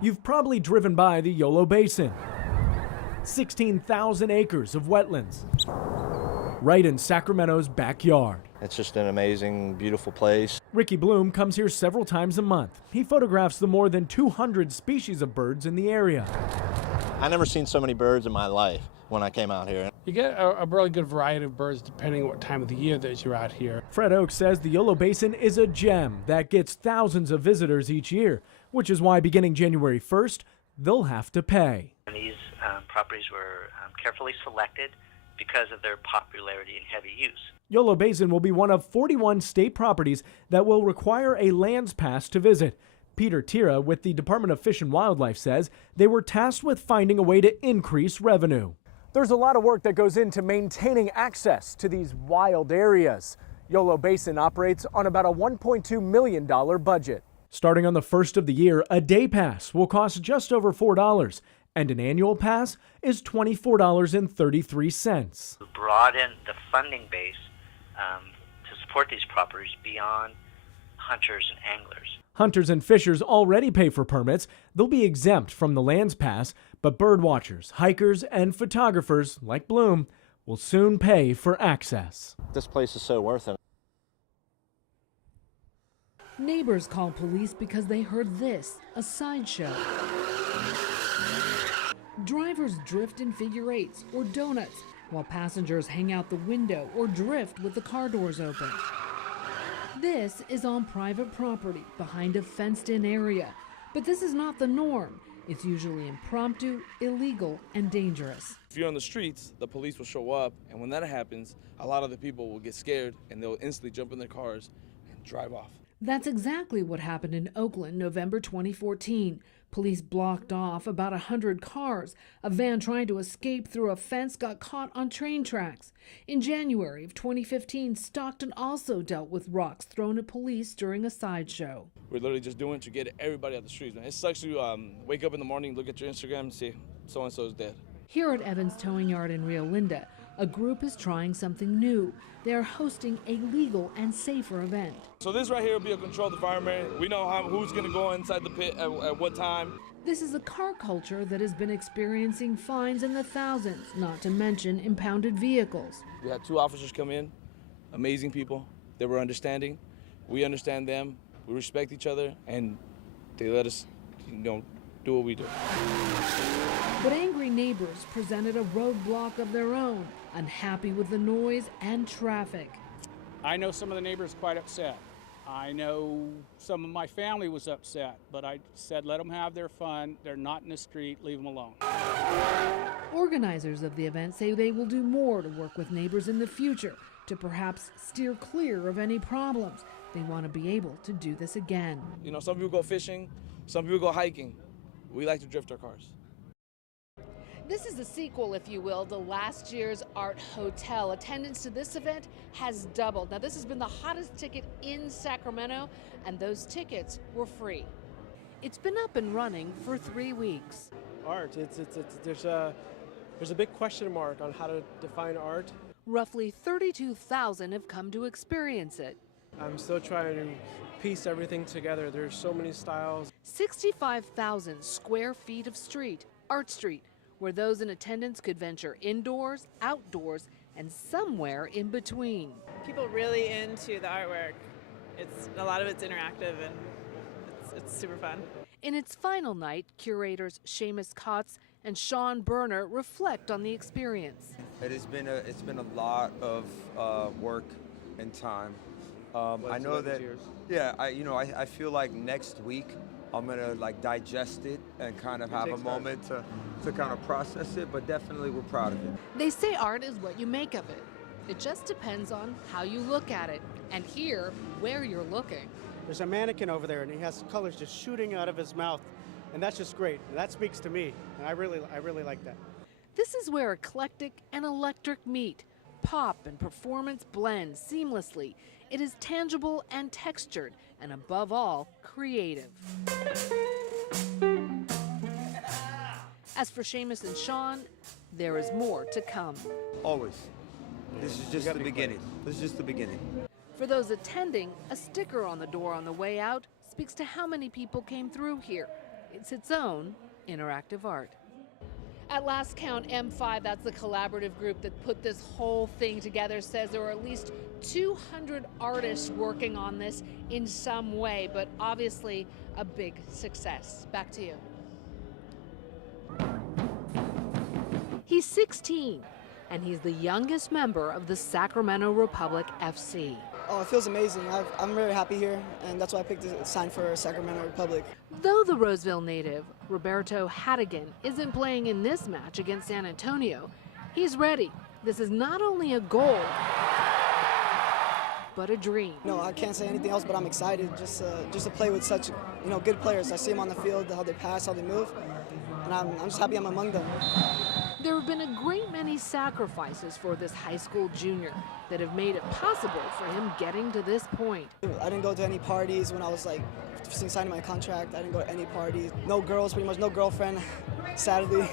You've probably driven by the Yolo Basin. 16,000 acres of wetlands right in Sacramento's backyard. It's just an amazing, beautiful place. Ricky Bloom comes here several times a month. He photographs the more than 200 species of birds in the area. I never seen so many birds in my life when I came out here. You get a really good variety of birds depending on what time of the year that you're out here. Fred Oakes says the Yolo Basin is a gem that gets thousands of visitors each year, which is why beginning January 1st, they'll have to pay. And these properties were carefully selected because of their popularity and heavy use. Yolo Basin will be one of 41 state properties that will require a lands pass to visit. Peter Tira with the Department of Fish and Wildlife says they were tasked with finding a way to increase revenue. There's a lot of work that goes into maintaining access to these wild areas. Yolo Basin operates on about a $1.2 million budget. Starting on the first of the year, a day pass will cost just over $4, and an annual pass is $24.33. We broaden the funding base to support these properties beyond hunters and anglers. Hunters and fishers already pay for permits. They'll be exempt from the lands pass, but bird watchers, hikers, and photographers like Bloom will soon pay for access. This place is so worth it. Neighbors called police because they heard this, a sideshow. Drivers drift in figure eights or donuts, while passengers hang out the window or drift with the car doors open. This is on private property behind a fenced-in area, but this is not the norm. It's usually impromptu, illegal, and dangerous. If you're on the streets, the police will show up, and when that happens, a lot of the people will get scared and they'll instantly jump in their cars and drive off. That's exactly what happened in Oakland, November 2014. Police blocked off about 100 cars. A van trying to escape through a fence got caught on train tracks. In January of 2015, Stockton also dealt with rocks thrown at police during a sideshow. We're literally just doing it to get everybody out the streets. Man. It sucks to wake up in the morning, look at your Instagram, and see so-and-so is dead. Here at Evans Towing Yard in Rio Linda, a group is trying something new. They are hosting a legal and safer event. So this right here will be a controlled environment. We know who's going to go inside the pit at what time. This is a car culture that has been experiencing fines in the thousands, not to mention impounded vehicles. We had 2 officers come in, amazing people. They were understanding. We understand them. We respect each other, and they let us, do what we do. But angry neighbors presented a roadblock of their own, unhappy with the noise and traffic. I know some of the neighbors quite upset. I know some of my family was upset, but I said let them have their fun. They're not in the street, leave them alone. Organizers of the event say they will do more to work with neighbors in the future to perhaps steer clear of any problems. They want to be able to do this again. Some people go fishing, some people go hiking. We like to drift our cars. This is the sequel, if you will, to last year's Art Hotel. Attendance to this event has doubled. Now, this has been the hottest ticket in Sacramento, and those tickets were free. It's been up and running for 3 weeks. Art, there's a big question mark on how to define art. Roughly 32,000 have come to experience it. I'm still trying to piece everything together. There's so many styles. 65,000 square feet of street, Art Street, where those in attendance could venture indoors, outdoors, and somewhere in between. People really into the artwork. A lot of it's interactive and it's super fun. In its final night, curators Seamus Kotz and Sean Berner reflect on the experience. It's been a lot of work and time. I know that. Yeah, I feel like next week I'm gonna digest it and kind of have a moment to kind of process it, but definitely we're proud of it. They say art is what you make of it. It just depends on how you look at it and here where you're looking. There's a mannequin over there and he has colors just shooting out of his mouth, and that's just great. That speaks to me, and I really like that. This is where eclectic and electric meet. Pop and performance blend seamlessly. It is tangible and textured, and above all, creative. As for Seamus and Sean, there is more to come. Always. This is just the beginning. This is just the beginning. For those attending, a sticker on the door on the way out speaks to how many people came through here. It's its own interactive art. At last count, M5, that's the collaborative group that put this whole thing together, says there were at least 200 artists working on this in some way, but obviously a big success. Back to you. He's 16, and he's the youngest member of the Sacramento Republic FC. Oh, it feels amazing. I'm very happy here, and that's why I picked to sign for Sacramento Republic. Though the Roseville native, Roberto Hadigan, isn't playing in this match against San Antonio, he's ready. This is not only a goal, but a dream. No, I can't say anything else, but I'm excited just to play with such good players. I see them on the field, how they pass, how they move, and I'm just happy I'm among them. There have been a great many sacrifices for this high school junior that have made it possible for him getting to this point. I didn't go to any parties when I was since signing my contract. I didn't go to any parties. No girls, pretty much no girlfriend, sadly.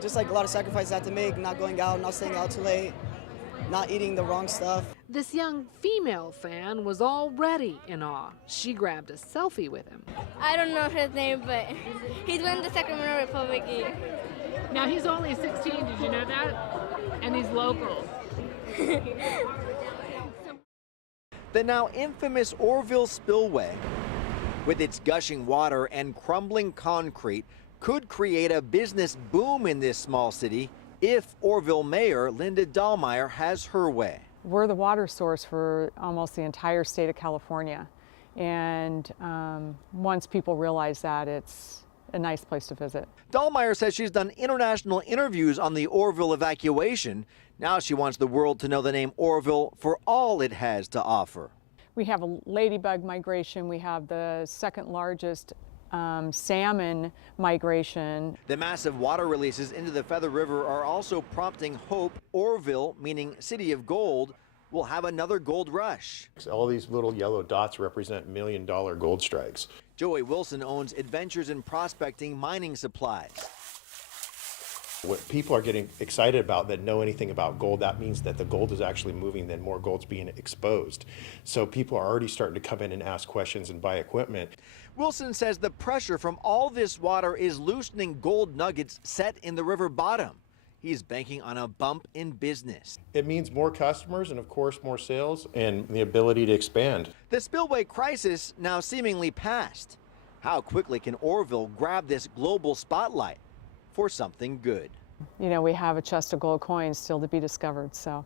Just a lot of sacrifices I had to make, not going out, not staying out too late, not eating the wrong stuff. This young female fan was already in awe. She grabbed a selfie with him. I don't know his name, but he's winning the Sacramento Republic. Now he's only 16, did you know that? And he's local. The now infamous Orville spillway, with its gushing water and crumbling concrete, could create a business boom in this small city if Orville Mayor Linda Dahlmeyer has her way. We're the water source for almost the entire state of California, and once people realize that, it's a nice place to visit. Dahlmeyer says she's done international interviews on the Orville evacuation. Now she wants the world to know the name Orville for all it has to offer. We have a ladybug migration. We have the second largest salmon migration. The massive water releases into the Feather River are also prompting hope Orville, meaning City of Gold, will have another gold rush. All these little yellow dots represent $1 million gold strikes. Joey Wilson owns Adventures in Prospecting Mining Supplies. What people are getting excited about that know anything about gold, that means that the gold is actually moving, then more gold's being exposed. So people are already starting to come in and ask questions and buy equipment. Wilson says the pressure from all this water is loosening gold nuggets set in the river bottom. He's banking on a bump in business. It means more customers and, of course, more sales and the ability to expand. The spillway crisis now seemingly past. How quickly can Orville grab this global spotlight for something good? We have a chest of gold coins still to be discovered, so